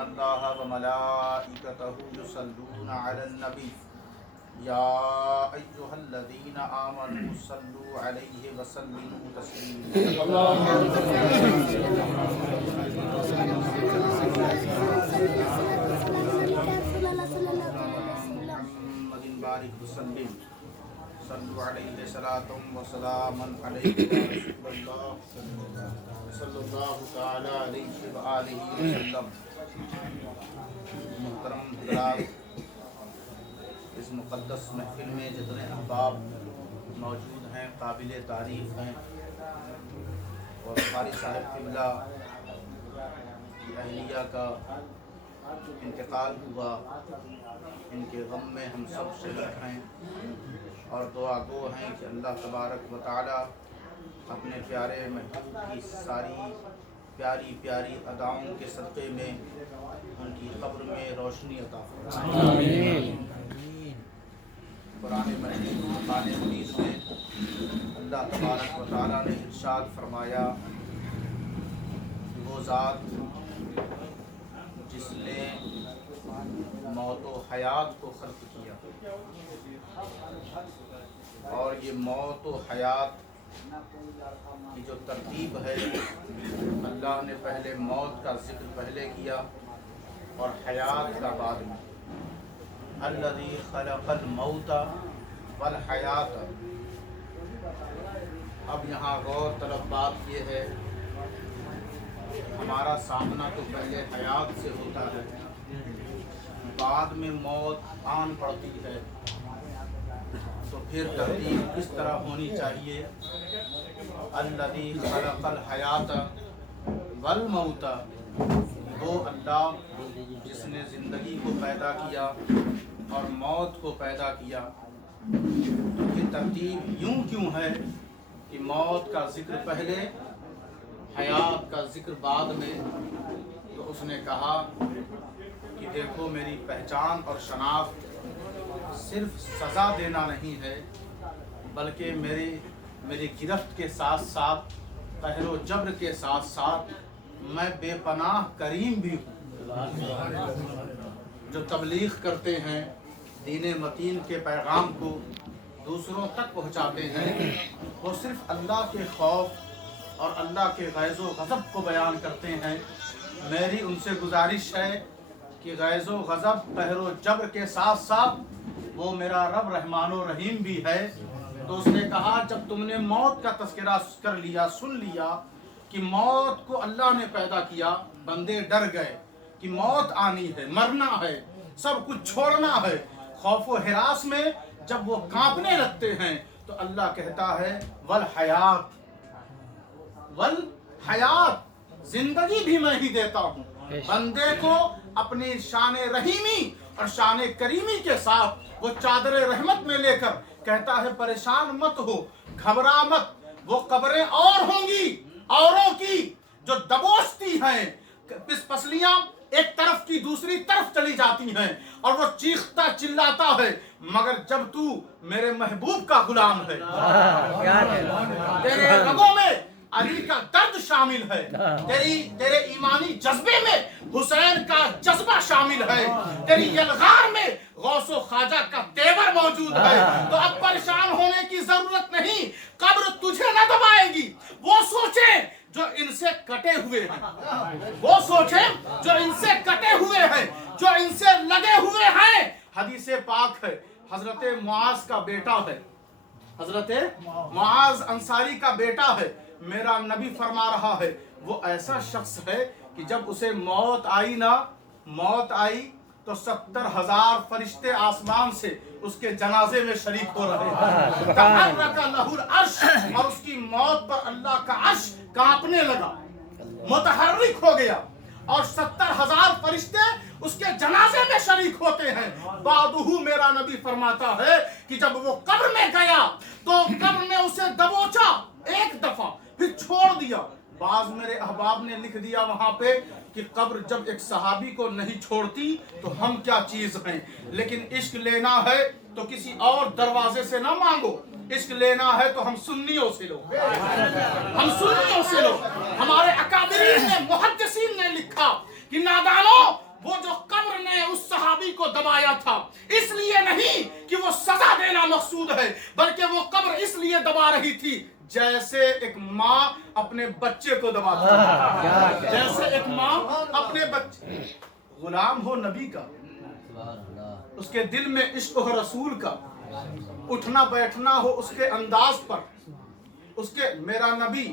اللہ وملائکتہ یصلون علی النبی یا ایھا الذین آمنوا صلوا علیہ وسلموا تسلیما محمد بارک وسلم صلوا علیہ صلاۃ و سلام علیک یا رسول اللہ صلی اللہ تعالی علیہ وآلہ وسلم۔ محترم حضرات، اس مقدس محفل میں جتنے احباب موجود ہیں قابل تعریف ہیں، اور قاری صاحب قبلہ کی اہلیہ کا انتقال ہوا، ان کے غم میں ہم سب شریک ہیں اور دعا گو ہیں کہ اللہ تبارک و تعالی اپنے پیارے محبوب کی ساری پیاری پیاری اداؤں کے صدقے میں ان کی قبر میں روشنی عطا فرمائے۔ قرآن مجید فرقان حمید میں اللہ تبارک و تعالی نے ارشاد فرمایا کہ وہ ذات جس نے موت و حیات کو خلق کیا، اور یہ موت و حیات کی جو ترتیب ہے، اللہ نے پہلے موت کا ذکر پہلے کیا اور حیات کا بعد میں۔ الذی خلق الموت والحیات۔ اب یہاں غور طلب بات یہ ہے کہ ہمارا سامنا تو پہلے حیات سے ہوتا ہے، بعد میں موت آن پڑتی ہے، تو پھر ترتیب کس طرح ہونی چاہیے؟ الذی خلق الحیات والموت، وہ اللہ جس نے زندگی کو پیدا کیا اور موت کو پیدا کیا۔ تو یہ ترتیب یوں کیوں ہے کہ موت کا ذکر پہلے، حیات کا ذکر بعد میں؟ تو اس نے کہا کہ دیکھو، میری پہچان اور شناخت صرف سزا دینا نہیں ہے، بلکہ میری گرفت کے ساتھ ساتھ، قہر و جبر کے ساتھ ساتھ میں بے پناہ کریم بھی ہوں۔ جو تبلیغ کرتے ہیں، دین متین کے پیغام کو دوسروں تک پہنچاتے ہیں، وہ صرف اللہ کے خوف اور اللہ کے غیظ و غضب کو بیان کرتے ہیں۔ میری ان سے گزارش ہے کہ غیظ و غضب، قہر و جبر کے ساتھ ساتھ وہ میرا رب رحمان و رحیم بھی ہے۔ تو اس نے کہا جب تم نے موت کا تذکرہ کر لیا، سن لیا کہ موت کو اللہ نے پیدا کیا، بندے ڈر گئے کہ موت آنی ہے، مرنا ہے، سب کچھ چھوڑنا ہے۔ خوف و ہراس میں جب وہ کانپنے لگتے ہیں تو اللہ کہتا ہے والحیات، والحیات، زندگی بھی میں ہی دیتا ہوں۔ بندے کو اپنی شان رحیمی اور شان کریمی کے ساتھ وہ چادر رحمت میں لے کر کہتا ہے پریشان مت ہو، گھبرا مت، وہ قبریں اور ہوں گی اوروں کی جو دبوچتی ہیں، پسلیاں ایک طرف کی دوسری طرف چلی جاتی ہیں، اور وہ چیختا چلاتا ہے، مگر جب تو میرے محبوب کا غلام ہے، تیرے رگوں میں علی کا درد شامل ہے، تیرے ایمانی جذبے میں حسین کا جذبہ شامل ہے، تیری یلغار میں غوث و خواجہ کا تیور موجود ہے، تو اب پریشان ہونے کی ضرورت نہیں، قبر تجھے نہ دبائے گی۔ وہ سوچیں جو ان سے کٹے ہوئے ہیں، وہ سوچیں جو ان سے کٹے ہوئے ہیں، جو ان سے لگے ہوئے ہیں۔ حدیث پاک ہے، حضرت معاذ کا بیٹا ہے، حضرت معاذ انصاری کا بیٹا ہے، میرا نبی فرما رہا ہے وہ ایسا شخص ہے کہ جب اسے موت آئی نا، موت آئی تو 70,000 فرشتے آسمان سے اس کے جنازے میں شریک ہو رہے ہیں۔ تحرک لہ العرش، اور اس کی موت پر اللہ کا عرش کانپنے لگا، متحرک ہو گیا، اور 70,000 فرشتے اس کے جنازے میں شریک ہوتے ہیں۔ بعدہ میرا نبی فرماتا ہے کہ جب وہ قبر میں گیا تو قبر نے اسے دبوچا ایک دفعہ، پھر چھوڑ دیا۔ بعض میرے احباب نے لکھ دیا وہاں پہ کہ قبر جب ایک صحابی کو نہیں چھوڑتی تو ہم کیا چیز ہیں۔ لیکن عشق لینا ہے تو کسی اور دروازے سے نہ مانگو، عشق لینا ہے تو ہم سنیوں سے لو، ہم سنیوں سے لو۔ ہمارے اکابرین نے، محدثین نے لکھا کہ نادانوں، को दबाया था, इसलिए नहीं कि वो सजा देना मकसूद है, बल्कि वो कब्र इसलिए दबा रही थी जैसे एक माँ अपने बच्चे को दबाती है। जैसे एक माँ अपने बच्चे, गुलाम हो नबी का, उसके दिल में इश्क हो रसूल का, उठना बैठना हो उसके अंदाज पर, उसके मेरा नबी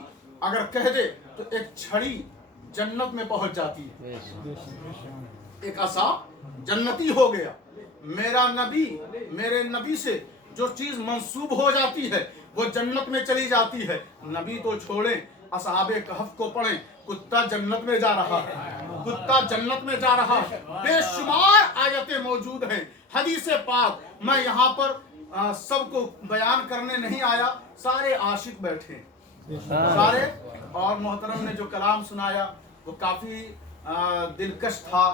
अगर कह दे तो एक छड़ी जन्नत में पहुंच जाती है, एक असा जन्नती हो गया। मेरा नबी, मेरे नबी से जो चीज मंसूब हो जाती है वो जन्नत में चली जाती है। नबी तो छोड़े, असहाबे कहफ को पढ़ें, कुत्ता जन्नत में जा रहा है, कुत्ता जन्नत में जा रहा है। बेशुमार आयतें मौजूद हैं, हदीसे पाक। मैं यहाँ पर सबको बयान करने नहीं आया, सारे आशिक बैठे हैं, सारे। और मोहतरम ने जो कलाम सुनाया वो काफ़ी दिलकश था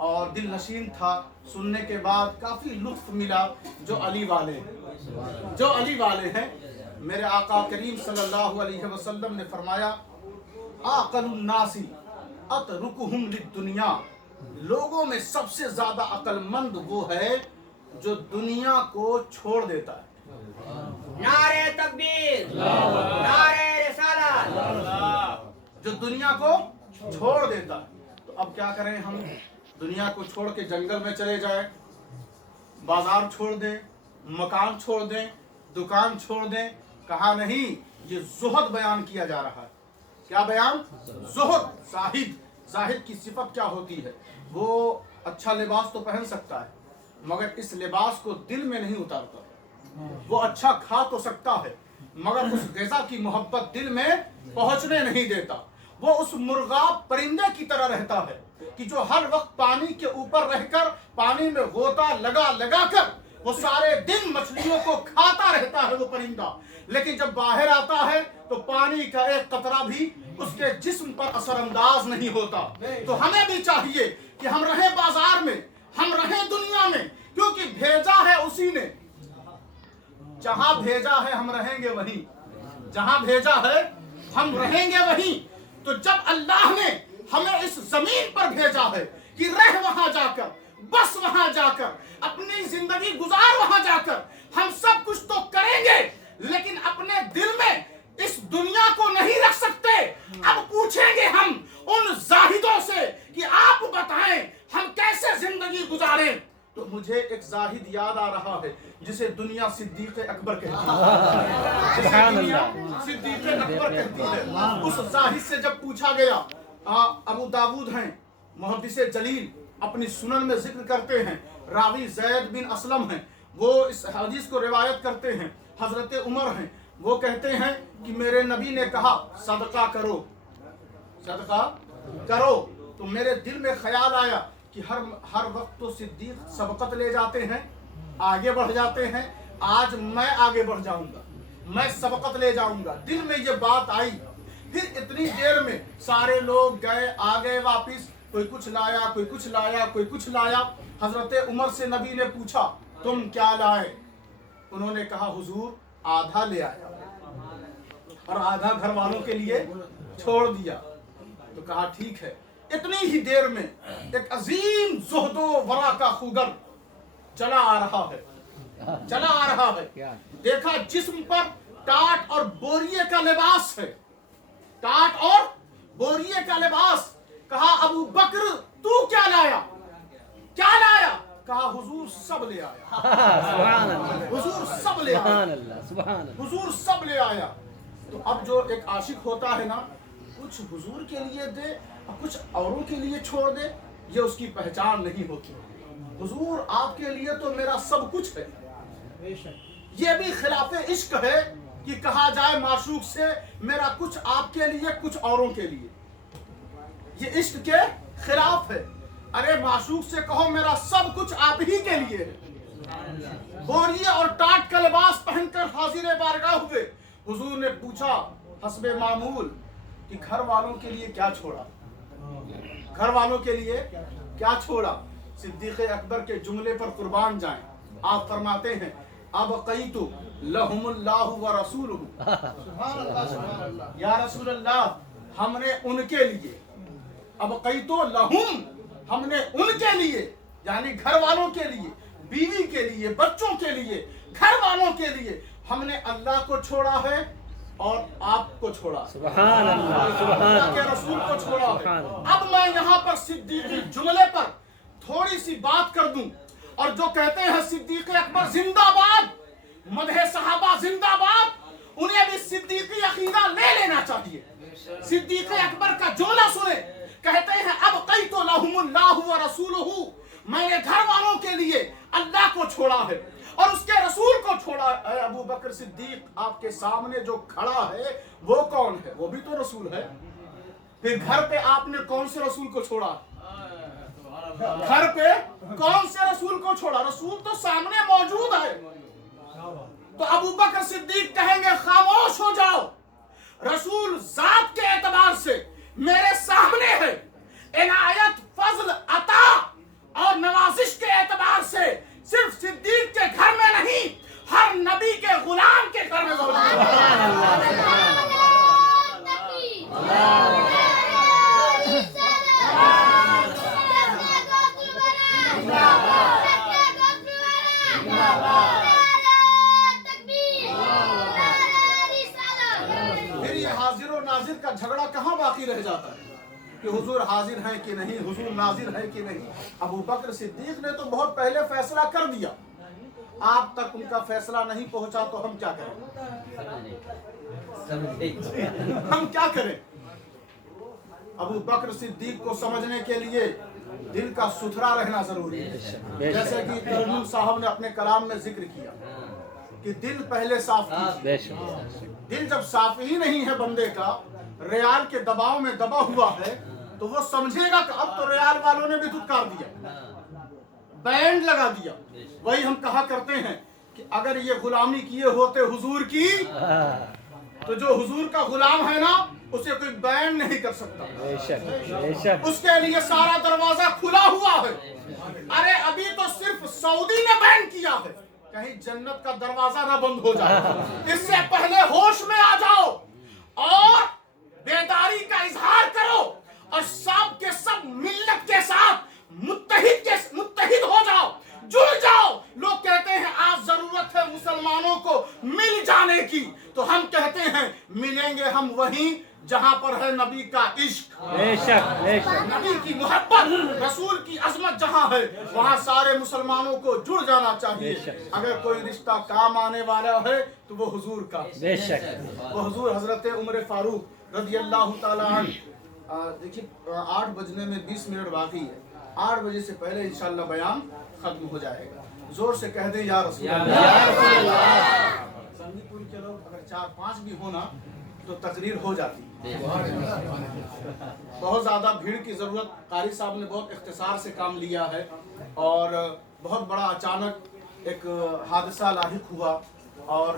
और दिल नशीन था, सुनने के बाद काफ़ी लुत्फ मिला। जो अली वाले हैं, जो अली वाले हैं, मेरे आका करीम सल्लल्लाहु अलैहि वसल्लम ने फरमाया, आक़लुन नासी अतरुकुहुम लिद्दुनिया, लोगों में सबसे ज़्यादा अक्लमंद वो है जो दुनिया को छोड़ देता है। नारे तकबीर, नारे रिसालत, जो दुनिया को छोड़ देता है। तो अब क्या करें हम? दुनिया को छोड़ के जंगल में चले जाएं, बाजार छोड़ दें, मकान छोड़ दें, दुकान छोड़ दें? कहा नहीं, ये ज़ुहद बयान किया जा रहा है। क्या बयान? ज़ुहद। जाहिद, जाहिद की सिफत क्या होती है? वो अच्छा लिबास तो पहन सकता है मगर इस लिबास को दिल में नहीं उतारता। वो अच्छा खा तो सकता है मगर उस ग़िज़ा की मोहब्बत दिल में पहुंचने नहीं देता। वो उस मुर्गाब परिंदे की तरह रहता है कि जो हर वक्त पानी के ऊपर रहकर पानी में गोता लगा लगा कर वो सारे दिन मछलियों को खाता रहता है वो परिंदा, लेकिन जब बाहर आता है तो पानी का एक कतरा भी उसके जिस्म पर असरअंदाज नहीं होता। तो हमें भी चाहिए कि हम रहें बाजार में, हम रहें दुनिया में, क्योंकि भेजा है उसी ने। जहां भेजा है हम रहेंगे वहीं, जहां भेजा है हम रहेंगे वहीं। तो जब अल्लाह ने हमें इस जमीन पर भेजा है कि रह वहां जाकर, बस वहां जाकर, अपनी जिंदगी गुजार वहां जाकर, हम सब कुछ तो करेंगे लेकिन अपने दिल में इस दुनिया को नहीं रख सकते। अब पूछेंगे हम उन जाहिदों से कि आप बताएं हम कैसे जिंदगी गुजारें। तो मुझे एक जाहिद याद आ रहा है जिसे दुनिया सिद्दीक़ अकबर कहती है, जिसे दुनिया सिद्दीक़ अकबर कहती है। उस जाहिद से जब पूछा गया, अबू दाऊद हैं मुहद्दिस जलील, अपनी सुनन में जिक्र करते हैं, रावी ज़ैद बिन असलम हैं, वो इस हदीस को रिवायत करते हैं। हजरत उमर हैं, वो कहते हैं कि मेरे नबी ने कहा सदका करो, सदका करो। तो मेरे दिल में ख्याल आया कि हर वक्त तो सिद्दीक सबकत ले जाते हैं, आगे बढ़ जाते हैं, आज मैं आगे बढ़ जाऊंगा, मैं सबकत ले जाऊंगा। दिल में ये बात आई। फिर इतनी देर में सारे लोग गए, आ गए वापिस, कोई कुछ लाया, कोई कुछ लाया, कोई कुछ लाया। हजरत उमर से नबी ने पूछा तुम क्या लाए? उन्होंने कहा हुजूर आधा ले आया और आधा घर वालों के लिए छोड़ दिया। तो कहा ठीक है। इतनी ही देर में एक अजीम ज़ुहदो वरा का खुगर चला आ रहा है, चला आ रहा है। देखा जिस्म पर टाट और बोरिये का लिबास है, टाट और बोरिये का लिबास। कहा अबू बकर तू क्या लाया? क्या लाया? कहा हुजूर सब ले आया, हुजूर सब ले आया, हुजूर सब ले आया। तो अब जो एक आशिक होता है ना, कुछ हुजूर के लिए दे और कुछ औरों के लिए छोड़ दे, ये उसकी पहचान नहीं होती। हुजूर आपके लिए तो मेरा सब कुछ है। ये भी खिलाफे इश्क है कि कहा जाए माशूक से मेरा कुछ आपके लिए कुछ औरों के लिए, ये इश्क के खिलाफ है। अरे माशूक से कहो मेरा सब कुछ आप ही के लिए है। बोरिये और टाट का लिबास पहनकर हाजिर बारगाह हुए। हुजूर ने पूछा हस्बे मामूल कि घर वालों के लिए क्या छोड़ा, घर वालों के लिए क्या छोड़ा? सिद्दीक़ अकबर के जुमले पर कुर्बान जाएं, आप फरमाते हैं अब क़ईतु लहुमुल्लाहु व रसूलुहु, या रसूल अल्लाह हमने उनके लिए, अब क़ईतु लहुम हमने उनके लिए यानी घर वालों के लिए, बीवी के लिए, बच्चों के लिए, घर वालों के लिए हमने अल्लाह को छोड़ा है और आपको छोड़ा है, सुभान अल्लाह, सुभान अल्लाह के अल्लाह। रसूल को छोड़ा है। सुभान अब मैं यहाँ पर सिद्दीकी जुमले पर थोड़ी सी बात कर दूं, और जो कहते हैं सिद्दीक अकबर जिंदाबाद, मदहे सहाबा जिंदाबाद, उन्हें भी सिद्दीकी अकीदा ले लेना चाहिए। सिद्दीक अकबर का जुमला सुने, कहते हैं अब कई तो लहुमुल्लाहु व रसूलुहु, मैंने घर वालों के लिए अल्लाह को छोड़ा है और उसके रसूल को छोड़ा है। अबू बकर सिद्दीक आपके सामने जो खड़ा है वो कौन है? वो भी तो रसूल है। फिर घर पे आपने कौन से रसूल को छोड़ा? घर पे कौन से रसूल को छोड़ा? रसूल तो सामने मौजूद है। तो अबू बकर सिद्दीक कहेंगे खामोश हो जाओ, रसूल जात के एतबार से मेरे सामने है, इनायत, फजल, अता और नवाजिश के एतबार से सिर्फ सिद्दीक के घर में नहीं, हर नबी के गुलाम के घर में मौजूद है। फिर ये हाजिर और नाजिर का झगड़ा कहाँ बाकी रह जाता है कि हुजूर हाजिर हैं कि नहीं, हुजूर नाजिर हैं कि नहीं। अबू बकर सिद्दीक ने तो बहुत पहले फैसला कर दिया, आप तक उनका फैसला नहीं पहुंचा तो हम क्या करें? हम क्या करें? अबू बकर सिद्दीक को समझने के लिए दिल का सुथरा रहना जरूरी है। जैसे कि तरन्नुम साहब ने अपने कलाम में जिक्र किया कि दिल पहले साफ कीजिए। दिल जब साफ ही नहीं है बंदे का, रियाल के दबाव में दबा हुआ है, तो वो समझेगा कि अब तो रियाल वालों ने भी धुतकार दिया, बैंड लगा दिया। वही हम कहा करते हैं कि अगर ये गुलामी किए होते हुजूर की, तो जो हुजूर का गुलाम है ना, उसे कोई बैंड नहीं कर सकता। बेशक, बेशक। उसके लिए सारा दरवाजा खुला हुआ है। अरे अभी तो सिर्फ सऊदी ने बैन किया है, कहीं जन्नत का दरवाजा ना बंद हो जाए। इससे पहले होश में आ जाओ और बेदारी का इजहार करो और सब के सब मिल्लत के साथ मुत्तहिद हो जाओ, जुड़ जाओ। लोग कहते हैं आज जरूरत है मुसलमानों को मिल जाने की, तो हम कहते हैं मिलेंगे हम वहीं जहां पर है नबी का इश्क, बेशक, बेशक। नबी की मोहब्बत, रसूल की अजमत जहां है, वहां सारे मुसलमानों को जुड़ जाना चाहिए। अगर कोई रिश्ता काम आने वाला है तो वो हुजूर का, बेशक। वो हुजूर हजरत उमर फारूक रज़ी अल्लाह ताला अन्हु। देखिए 8 बजने में 20 मिनट बाकी है, 8 बजे से पहले इंशाअल्लाह बयान खत्म हो जाएगा। जोर से कह दे या रसूल अल्लाह। संदीपुर के लोग अगर 4-5 भी होना तो तकरीर हो जाती। बहुत ज़्यादा भीड़ की ज़रूरत, कारी साहब ने बहुत इख्तिसार से काम लिया है और बहुत बड़ा अचानक एक हादसा लाहिक हुआ और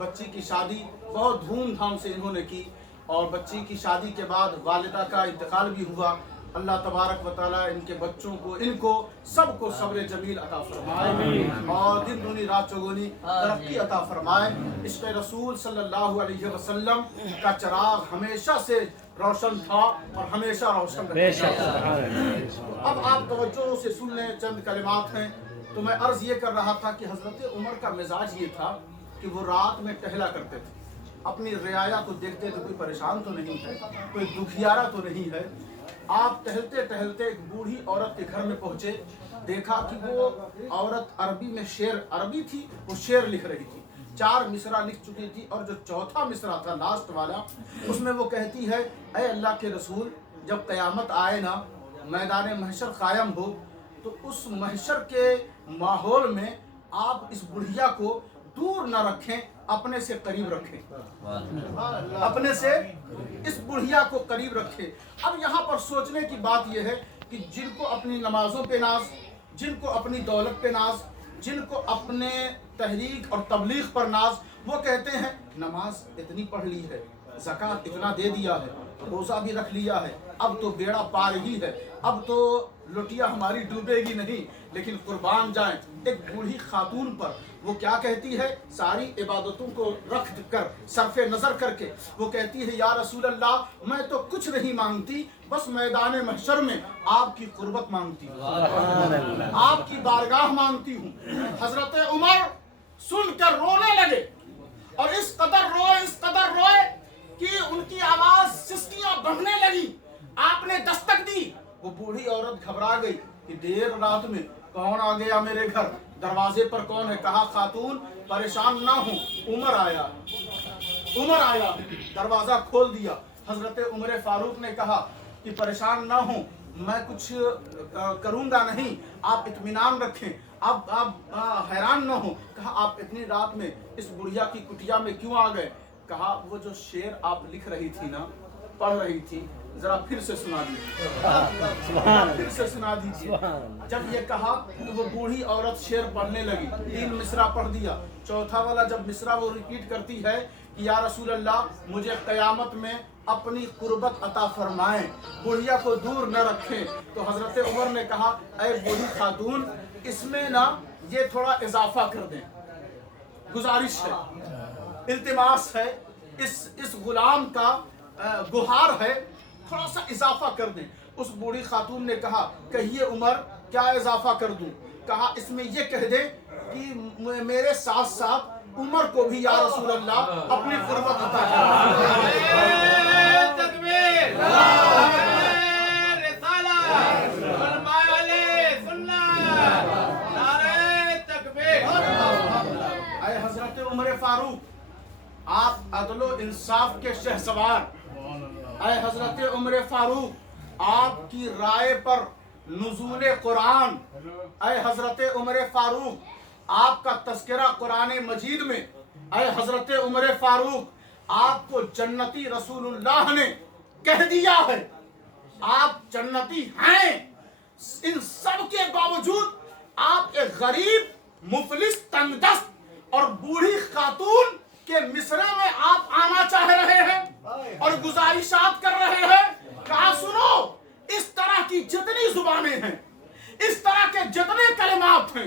बच्ची की शादी बहुत धूमधाम से इन्होंने की और बच्ची की शादी के बाद वालिदा का इंतकाल भी हुआ। अल्लाह तबारक व तआला इनके बच्चों को, इनको सबको सब्र जमील अता फरमाए और दिन दूनी रात चौगुनी तरक्की अता फरमाए। इश्क़ रसूल सल्लल्लाहु अलैहि वसल्लम का चिराग हमेशा से रोशन था और हमेशा रोशन रहेगा। अब आप तवज्जो से सुन लें, चंद कलिमात हैं। तो मैं अर्ज़ ये कर रहा था कि हज़रत उमर का मिजाज ये था कि वो रात में टहला करते थे, अपनी रियाया को देखते थे, कोई परेशान तो नहीं है, कोई दुखियारा तो नहीं है। आप टहलते टहलते एक बूढ़ी औरत के घर में पहुंचे, देखा कि वो औरत अरबी में शेर, अरबी थी, वो शेर लिख रही थी, 4 मिसरा लिख चुकी थी और जो चौथा मिसरा था लास्ट वाला, उसमें वो कहती है, ऐ अल्लाह के रसूल, जब क़यामत आए ना, मैदान महशर कायम हो, तो उस महशर के माहौल में आप इस बुढ़िया को दूर न रखें, अपने से करीब रखें, अपने से इस बुढ़िया को करीब रखें। अब यहाँ पर सोचने की बात यह है कि जिनको अपनी नमाजों पे नाज, जिनको अपनी दौलत पे नाज, जिनको अपने तहरीक और तबलीग पर नाज, वो कहते हैं नमाज इतनी पढ़ ली है, ज़कात इतना दे दिया है, रोज़ा भी रख लिया है, अब तो बेड़ा पार ही है, अब तो लुटिया हमारी डूबेगी नहीं, लेकिन कुर्बान जाएं। एक बूढ़ी खातून पर वो क्या कहती है, सारी इबादतों को रख कर सरफे नजर करके वो कहती है, या रसूल अल्लाह मैं तो कुछ नहीं मांगती, बस मैदान महशर में आपकी कुर्बत मांगती हूँ, आपकी बारगाह मांगती हूँ। हजरत उमर सुनकर रोने लगे और इस कदर रोए कि उनकी आवाज सिसकियां बढ़ने लगी। आपने दस्तक दी, वो बूढ़ी औरत घबरा गई कि देर रात में कौन आ गया मेरे घर, दरवाजे पर कौन है। कहा, खातून परेशान ना हो, उमर आया। दरवाजा खोल दिया। हजरत उमर फारूक ने कहा कि परेशान ना हो, मैं कुछ करूंगा नहीं, आप इत्मीनान रखें, आप हैरान ना हो। कहा, आप इतनी रात में इस बुढ़िया की कुटिया में क्यों आ गए। कहा, वो जो शेर आप लिख रही थी ना, पढ़ रही थी, जरा फिर से सुना दीजिए, फिर से सुना दीजिए। जब ये कहा तो वो बूढ़ी औरत शेर पढ़ने लगी। 3 मिसरा पढ़ दिया। चौथा वाला जब मिसरा वो रिपीट करती है कि या रसूल अल्लाह मुझे क़यामत में अपनी कुर्बत अता फरमाएं, बुढ़िया को दूर न रखें। तो हजरत उमर ने कहा, ऐ बूढ़ी खातून, इसमें ना ये थोड़ा इजाफा कर दें, गुजारिश है, इल्तिमास है, इस गुलाम का गुहार है, थोड़ा सा इजाफा कर दें। उस बूढ़ी खातून ने कहा, कहिए उमर, क्या इजाफा कर दूं। कहा, इसमें ये कह दे कि मेरे साथ साथ उमर को भी या रसूल अल्लाह अपनी कुर्बत अता कर। हजरत उमर फारूक, आप अदलो इंसाफ के शहसवार, ऐ हजरत उमर फारूक, आपकी राय पर नुज़ूल कुरान, ऐ हजरत उमर फारूक, आपका तस्करा कुरान मजीद में, ऐ हजरत उमर फारूक, आपको जन्नती रसूलुल्लाह ने कह दिया है, आप जन्नती हैं। इन सब के बावजूद आप एक गरीब, मुफलिस, तंगदस्त और बूढ़ी खातून के मिसरे में आप आना चाह रहे हैं और गुजारिशात कर रहे हैं। कहा, सुनो, इस तरह की जितनी जुबानें हैं, इस तरह के जितने कलिमात हैं,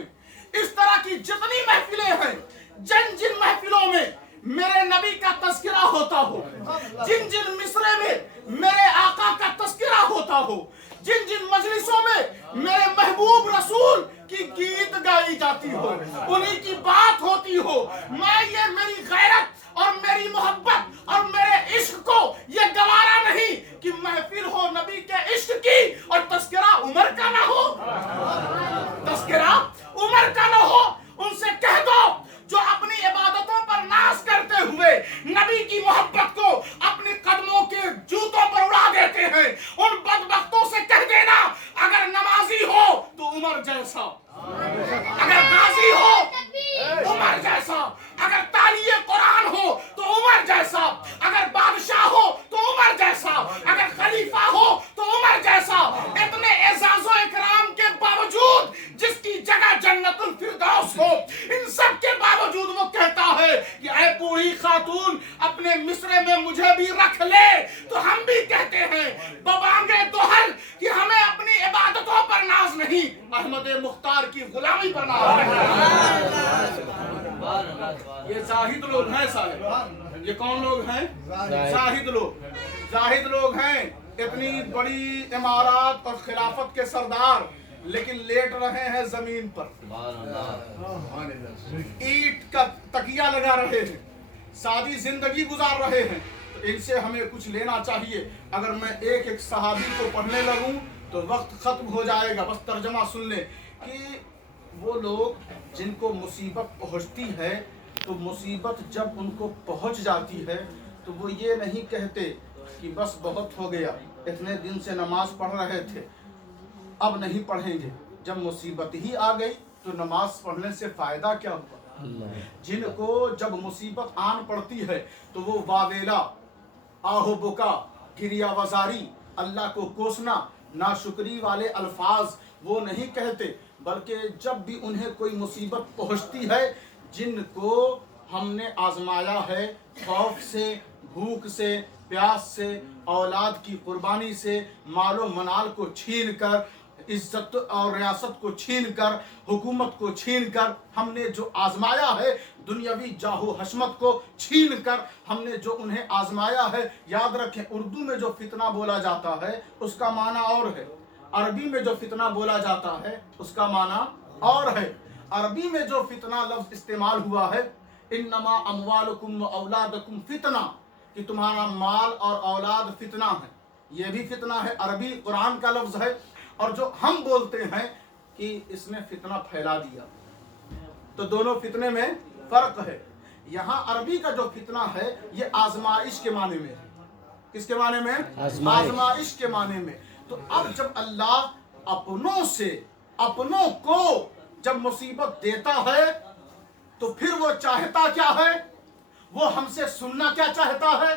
इस तरह की जितनी महफिलें हैं, जिन महफिलों में मेरे नबी का तस्करा होता हो, जिन मिसरे में मेरे आका का तस्करा होता हो, जिन मजलिसों में मेरे महबूब रसूल की गीत गाई जाती हो, उन्हीं की बात होती हो, मैं ये मेरी गैरत और मेरी मोहब्बत और मेरे इश्क को ये गवारा नहीं कि महफिल हो नबी के इश्क की और तस्करा उमर का ना हो, तस्करा उमर का ना हो। उनसे कह दो, जो अपनी इबादतों पर नाज करते हुए नबी की मोहब्बत को अपने कदमों के जूतों पर उड़ा देते हैं, उन बदबख्तों से कह देना, अगर नमाजी हो तो उमर जैसा, अगर गाजी हो उमर जैसा, अगर तालिये कुरान हो तो उमर जैसा, अगर बादशाह हो तो उमर जैसा, अगर खलीफा हो तो उमर जैसा। इतने एजाज़ो इकराम के बावजूद, जिसकी जगह जन्नतुल फिरदौस हो, इन सब के बावजूद वो कहता है कि ऐ बूढ़ी खातून, अपने मिसरे में मुझे भी रख ले। तो हम भी कहते हैं बबांगे दोहल कि हमें अपनी इबादतों पर नाज नहीं, अहमद मुख्तार की गुलामी पर नाज है। ये जाहिद लोग हैं साहब, ये कौन लोग हैं? जाहिद लोग हैं, इतनी बड़ी इमारत और खिलाफत के सरदार, लेकिन लेट रहे हैं जमीन पर, ईंट का तकिया लगा रहे हैं, सादी जिंदगी गुजार रहे हैं। तो इनसे हमें कुछ लेना चाहिए। अगर मैं एक एक सहाबी को पढ़ने लगूं तो वक्त खत्म हो जाएगा। बस तर्जमा सुन लें कि वो लोग जिनको मुसीबत पहुंचती है, तो मुसीबत जब उनको पहुंच जाती है तो वो ये नहीं कहते कि बस बहुत हो गया, इतने दिन से नमाज पढ़ रहे थे, अब नहीं पढ़ेंगे। जब मुसीबत ही आ गई तो नमाज पढ़ने से फायदा क्या हुआ? जिनको जब मुसीबत आन पड़ती है तो वो वावेला, आहो बुका, गिरिया वजारी, अल्लाह को कोसना, नाशुक्री वाले अल्फाज वो नहीं कहते, बल्कि जब भी उन्हें कोई मुसीबत पहुंचती है, जिनको हमने आजमाया है खौफ से, भूख से, प्यास से, औलाद की कुर्बानी से, मालो मनाल को छीन कर, इज्जत और रियासत को छीन कर, हुकूमत को छीन कर, हमने जो आजमाया है, दुनियावी जाहो हशमत को छीन कर हमने जो उन्हें आजमाया है। याद रखें, उर्दू में जो फितना बोला जाता है उसका माना और है, अरबी में जो फितना बोला जाता है उसका माना और है। अरबी में जो फितना लफ्ज इस्तेमाल हुआ है, इन्नमा अमवालुकुम व औलादकुम फितना, कि तुम्हारा माल और औलाद फितना है, ये भी फितना है, अरबी कुरान का लफ्ज है। और जो हम बोलते हैं कि इसने फितना फैला दिया, तो दोनों फितने में फर्क है। यहाँ अरबी का जो फितना है ये आजमाइश के माने में है। किसके माने में? आजमाइश के माने में। तो अब जब अल्लाह अपनों से अपनों को जब मुसीबत देता है तो फिर वो चाहता क्या है? वो हमसे सुनना क्या चाहता है?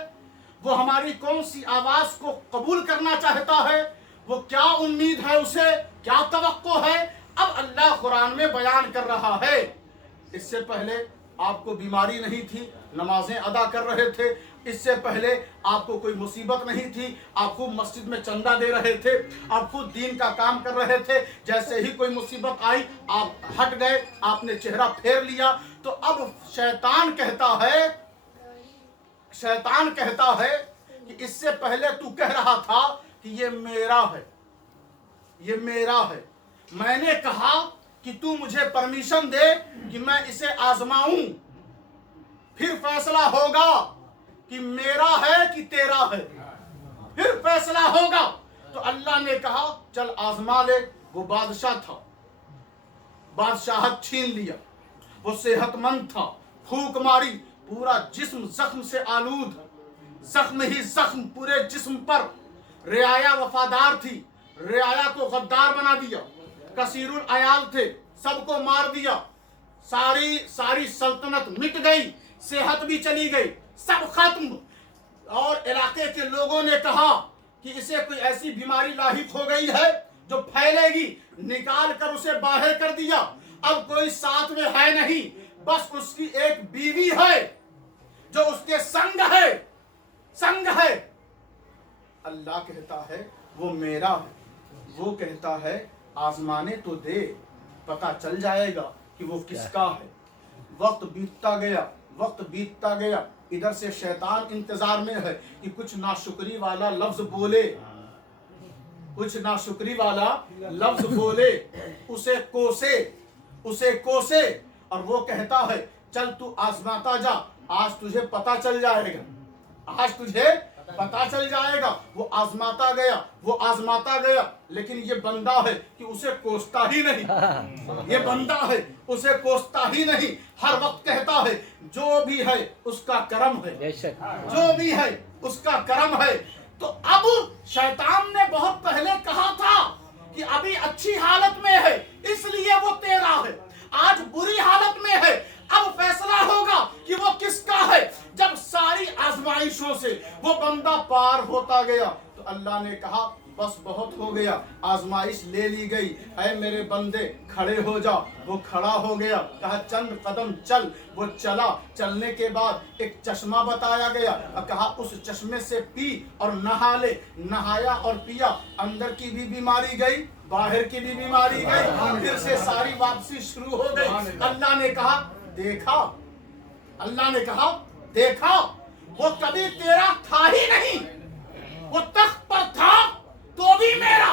वो हमारी कौन सी आवाज को कबूल करना चाहता है? वो क्या उम्मीद है उसे, क्या तवक्को है? अब अल्लाह कुरान में बयान कर रहा है। इससे पहले आपको बीमारी नहीं थी, नमाजें अदा कर रहे थे। इससे पहले आपको कोई मुसीबत नहीं थी, आप खूब मस्जिद में चंदा दे रहे थे, आप खुद दीन का काम कर रहे थे। जैसे ही कोई मुसीबत आई आप हट गए, आपने चेहरा फेर लिया। तो अब शैतान कहता है कि इससे पहले तू कह रहा था कि ये मेरा है, ये मेरा है। मैंने कहा कि तू मुझे परमिशन दे कि मैं इसे आजमाऊं, फिर फैसला होगा कि मेरा है कि तेरा है, फिर फैसला होगा। तो अल्लाह ने कहा चल आजमा ले। वो बादशाह था, बादशाहत छीन लिया। वो सेहतमंद था, फूंक मारी, पूरा जिस्म जख्म से आलूद, जख्म ही जख्म पूरे जिस्म पर। रियाया वफादार थी, रियाया को गद्दार बना दिया। कसीरुल अयाल थे, सबको मार दिया। सारी सल्तनत मिट गई, सेहत भी चली गई, सब खत्म। और इलाके के लोगों ने कहा कि इसे कोई ऐसी बीमारी लाहिक हो गई है जो फैलेगी, निकाल कर उसे बाहर कर दिया। अब कोई साथ में है नहीं, बस उसकी एक बीवी है जो उसके संग है। अल्लाह कहता है वो मेरा है। वो कहता है आजमाने तो दे, पता चल जाएगा कि वो किसका है। वक्त बीतता गया। इधर से शैतान इंतजार में है कि कुछ नाशुक्री वाला लफ्ज बोले, उसे कोसे। और वो कहता है चल तू आजमाता जा, आज तुझे पता चल जाएगा। वो आजमाता गया, लेकिन ये बंदा है कि उसे कोसता ही नहीं। हर वक्त कहता है जो भी है उसका करम है। तो अब शैतान ने बहुत पहले कहा था कि अभी अच्छी हालत में है इसलिए वो तेरा है, आज बुरी हालत में है। अब फैसला होगा कि वो किसका है। जब सारी आजमाइशों से वो बंदा पार होता गया तो अल्लाह ने कहा बस बहुत हो गया, आजमाइश ले ली गई, ऐ मेरे बंदे खड़े हो जा। वो खड़ा हो गया, कहा चंद कदम चल। वो चला, चलने के बाद एक चश्मा बताया गया और कहा उस चश्मे से पी और नहा ले। नहाया और पिया, अंदर की भी बीमारी गई, बाहर की भी बीमारी गई, फिर से सारी वापसी शुरू हो गई। अल्लाह ने कहा देखा वो कभी तेरा था ही नहीं, वो तख्त पर था तो भी मेरा,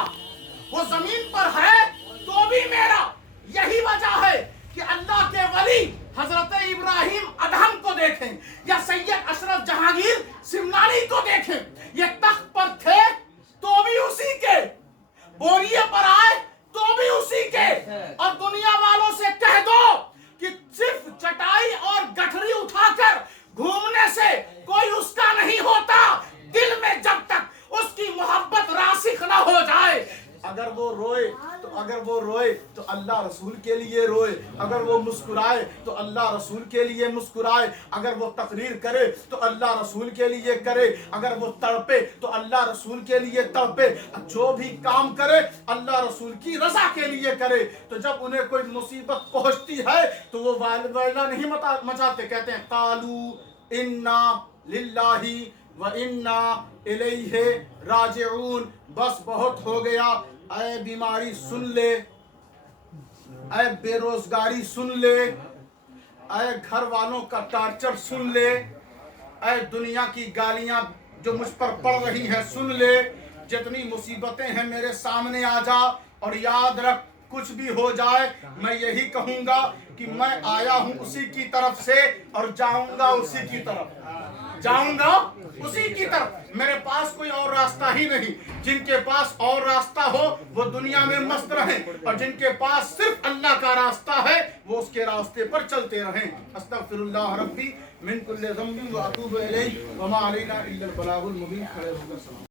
वो जमीन पर है तो भी मेरा। यही वजह है कि अल्लाह के वली हजरत इब्राहिम अदहम को देखें या सैयद अशरफ जहांगीर सिमनानी को देखें, ये तख्त पर थे तो भी उसी के, बोरिये पर आए तो भी उसी के। और दुनिया वालों से कह दो कि सिर्फ चटाई और गठरी उठाकर घूमने से कोई उसका नहीं होता। दिल में जब तक उसकी मोहब्बत रासिख ना हो जाए, अगर वो रोए तो अल्लाह रसूल के लिए रोए, अगर वो मुस्कुराए तो अल्लाह रसूल के लिए मुस्कुराए, अगर वो तकरीर करे तो अल्लाह रसूल के लिए करे, अगर वो तड़पे तो अल्लाह रसूल के लिए तड़पे। जो भी काम करे अल्लाह रसूल की रजा के लिए करे। तो जब उन्हें कोई मुसीबत पहुंचती है तो वो वाला नहीं मचाते, कहते हैं कालू इन्ना लिल्लाही व इन्ना इलैहि राजिऊन। बस बहुत हो गया, ऐ बीमारी सुन ले, ऐ बेरोजगारी सुन ले, ऐ घर वालों का टार्चर सुन ले, ऐ दुनिया की गालियां जो मुझ पर पड़ रही हैं सुन ले। जितनी मुसीबतें हैं मेरे सामने आ जा, और याद रख कुछ भी हो जाए मैं यही कहूंगा कि मैं आया हूं उसी की तरफ से और जाऊंगा उसी की तरफ, जाऊंगा उसी की तरफ। मेरे पास कोई और रास्ता ही नहीं। जिनके पास और रास्ता हो वो दुनिया में मस्त रहें, और जिनके पास सिर्फ अल्लाह का रास्ता है वो उसके रास्ते पर चलते रहें। अस्तगफिरुल्लाह रब्बी मिन कुल्लि ज़ंबिन व अतूबु इलैहि व मा अलैना इल्लल बलागुल मुबीन। खड़े होकर सलाम।